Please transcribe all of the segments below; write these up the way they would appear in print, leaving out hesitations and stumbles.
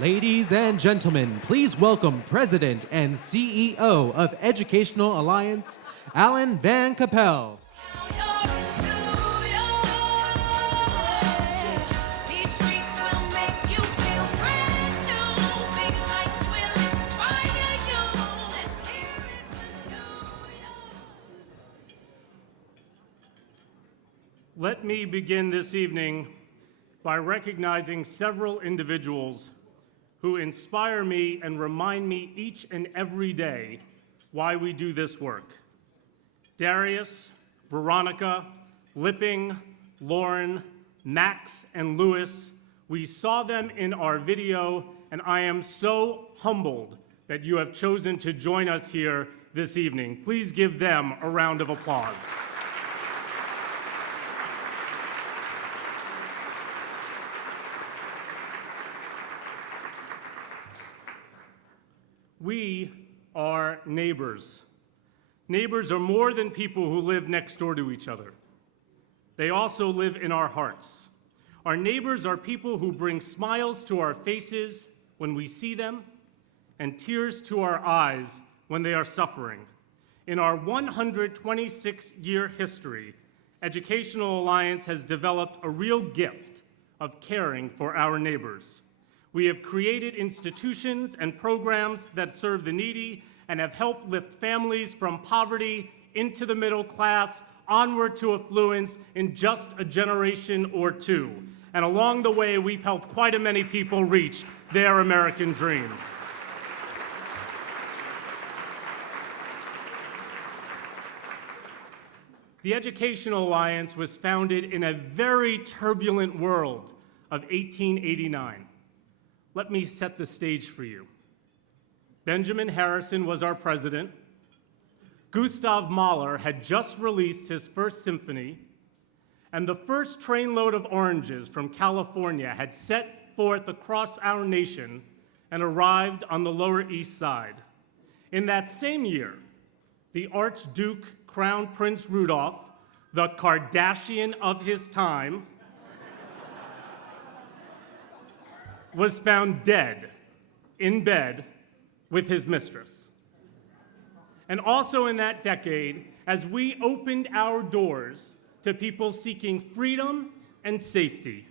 Ladies and gentlemen, please welcome President and CEO of Educational Alliance, Alan Van Capelle. Let me begin this evening by recognizing several individuals who inspire me and remind me each and every day why we do this work. Darius, Veronica, Lipping, Lauren, Max, and Lewis, we saw them in our video, and I am so humbled that you have chosen to join us here this evening. Please give them a round of applause. We are neighbors. Neighbors are more than people who live next door to each other. They also live in our hearts. Our neighbors are people who bring smiles to our faces when we see them and tears to our eyes when they are suffering. In our 126-year history, Educational Alliance has developed a real gift of caring for our neighbors. We have created institutions and programs that serve the needy and have helped lift families from poverty into the middle class, onward to affluence in just a generation or two. And along the way, we've helped quite a many people reach their American dream. The Educational Alliance was founded in a very turbulent world of 1889. Let me set the stage for you. Benjamin Harrison was our president. Gustav Mahler had just released his first symphony, and the first trainload of oranges from California had set forth across our nation and arrived on the Lower East Side. In that same year, the Archduke Crown Prince Rudolph, the Kardashian of his time, was found dead in bed with his mistress. And also in that decade, as we opened our doors to people seeking freedom and safety,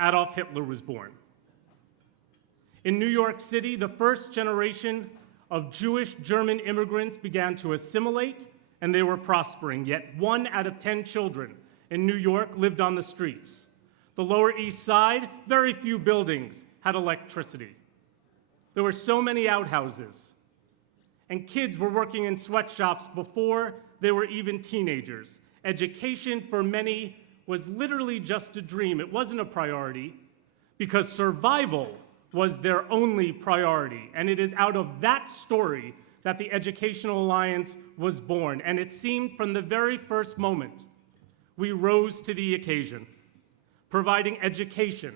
Adolf Hitler was born. In New York City, the first generation of Jewish German immigrants began to assimilate, and they were prospering, yet 1 out of 10 children in New York lived on the streets. The Lower East Side, very few buildings had electricity. There were so many outhouses, and kids were working in sweatshops before they were even teenagers. Education for many was literally just a dream. It wasn't a priority because survival was their only priority. And it is out of that story that the Educational Alliance was born. And it seemed from the very first moment we rose to the occasion, providing education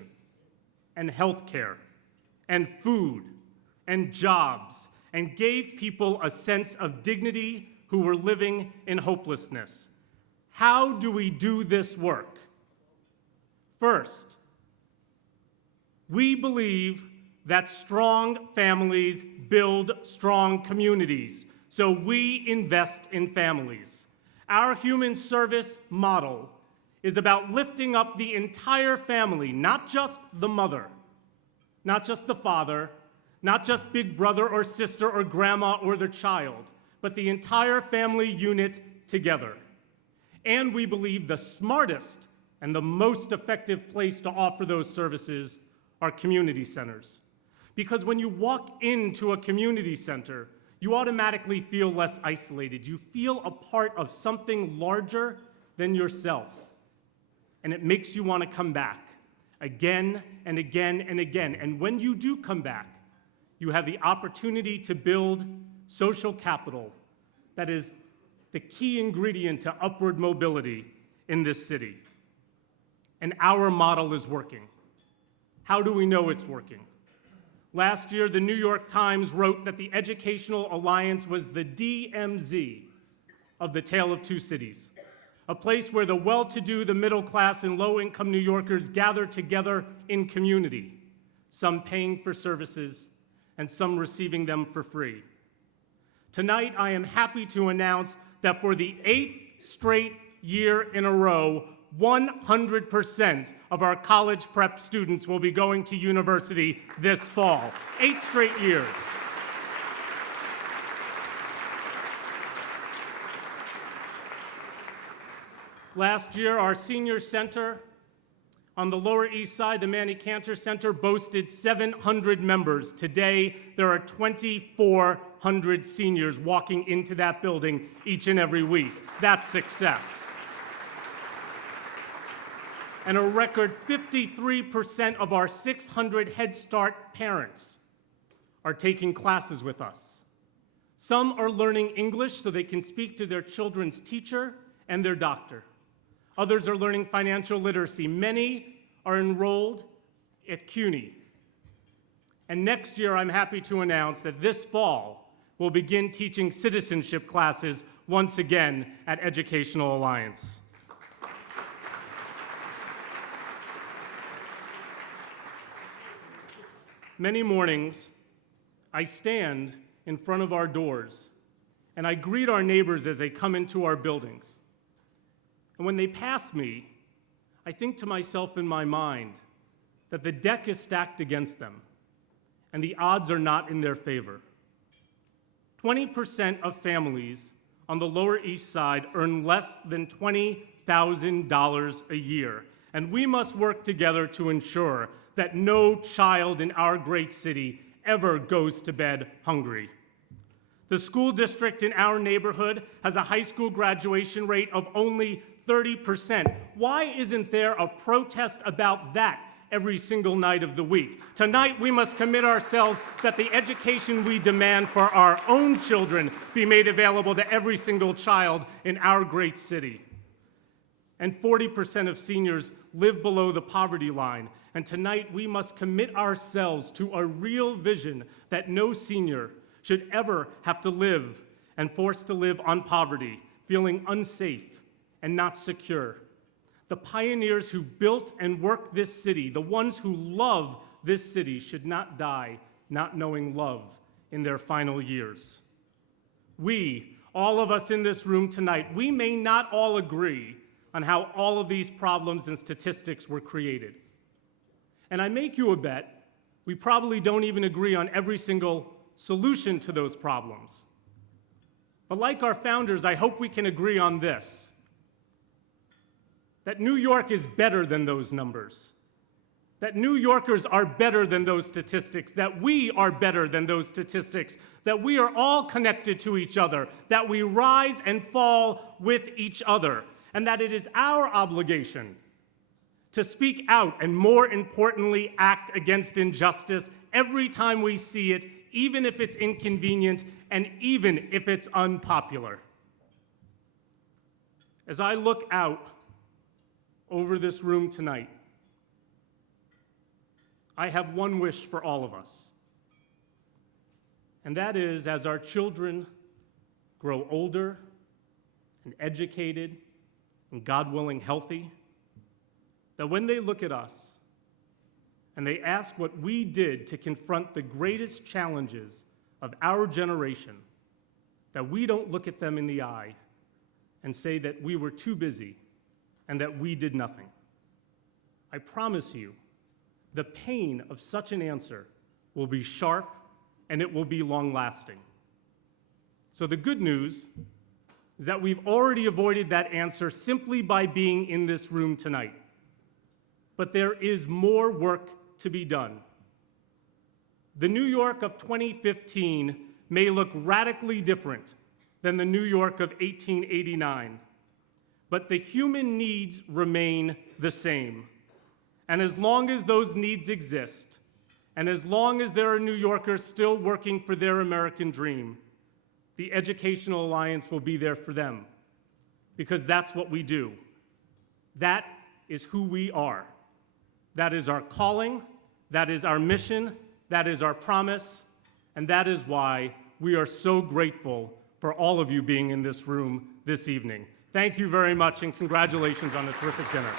and health care and food and jobs, and gave people a sense of dignity who were living in hopelessness. How do we do this work? First, we believe that strong families build strong communities, so we invest in families. Our human service model is about lifting up the entire family, not just the mother, not just the father, not just big brother or sister or grandma or their child, but the entire family unit together. And we believe the smartest and the most effective place to offer those services are community centers. Because when you walk into a community center, you automatically feel less isolated. You feel a part of something larger than yourself. And it makes you want to come back again and again and again. And when you do come back, you have the opportunity to build social capital that is the key ingredient to upward mobility in this city. And our model is working. How do we know it's working? Last year, the New York Times wrote that the Educational Alliance was the DMZ of the Tale of Two Cities, a place where the well-to-do, the middle class, and low-income New Yorkers gather together in community, some paying for services, and some receiving them for free. Tonight, I am happy to announce that for the 8th straight year in a row, 100% of our college prep students will be going to university this fall. 8 straight years. Last year, our senior center on the Lower East Side, the Manny Cantor Center, boasted 700 members. Today, there are 2,400 seniors walking into that building each and every week. That's success. And a record 53% of our 600 Head Start parents are taking classes with us. Some are learning English so they can speak to their children's teacher and their doctor. Others are learning financial literacy. Many are enrolled at CUNY. And next year, I'm happy to announce that this fall, we'll begin teaching citizenship classes once again at Educational Alliance. Many mornings, I stand in front of our doors and I greet our neighbors as they come into our buildings. And when they pass me, I think to myself in my mind that the deck is stacked against them and the odds are not in their favor. 20% of families on the Lower East Side earn less than $20,000 a year, and we must work together to ensure that no child in our great city ever goes to bed hungry. The school district in our neighborhood has a high school graduation rate of only 30%. Why isn't there a protest about that every single night of the week? Tonight, we must commit ourselves that the education we demand for our own children be made available to every single child in our great city. And 40% of seniors live below the poverty line. And tonight, we must commit ourselves to a real vision that no senior should ever have to live and forced to live on poverty, feeling unsafe and not secure. The pioneers who built and worked this city, the ones who love this city, should not die not knowing love in their final years. We, all of us in this room tonight, we may not all agree on how all of these problems and statistics were created. And I make you a bet, we probably don't even agree on every single solution to those problems. But like our founders, I hope we can agree on this: that New York is better than those numbers, that New Yorkers are better than those statistics, that we are better than those statistics, that we are all connected to each other, that we rise and fall with each other, and that it is our obligation to speak out and, more importantly, act against injustice every time we see it, even if it's inconvenient and even if it's unpopular. As I look out over this room tonight, I have one wish for all of us. And that is, as our children grow older and educated and, God willing, healthy, that when they look at us and they ask what we did to confront the greatest challenges of our generation, that we don't look at them in the eye and say that we were too busy and that we did nothing. I promise you, the pain of such an answer will be sharp and it will be long-lasting. So the good news is that we've already avoided that answer simply by being in this room tonight. But there is more work to be done. The New York of 2015 may look radically different than the New York of 1889, but the human needs remain the same. And as long as those needs exist, and as long as there are New Yorkers still working for their American dream, the Educational Alliance will be there for them, because that's what we do. That is who we are. That is our calling, that is our mission, that is our promise, and that is why we are so grateful for all of you being in this room this evening. Thank you very much, and congratulations on a terrific dinner.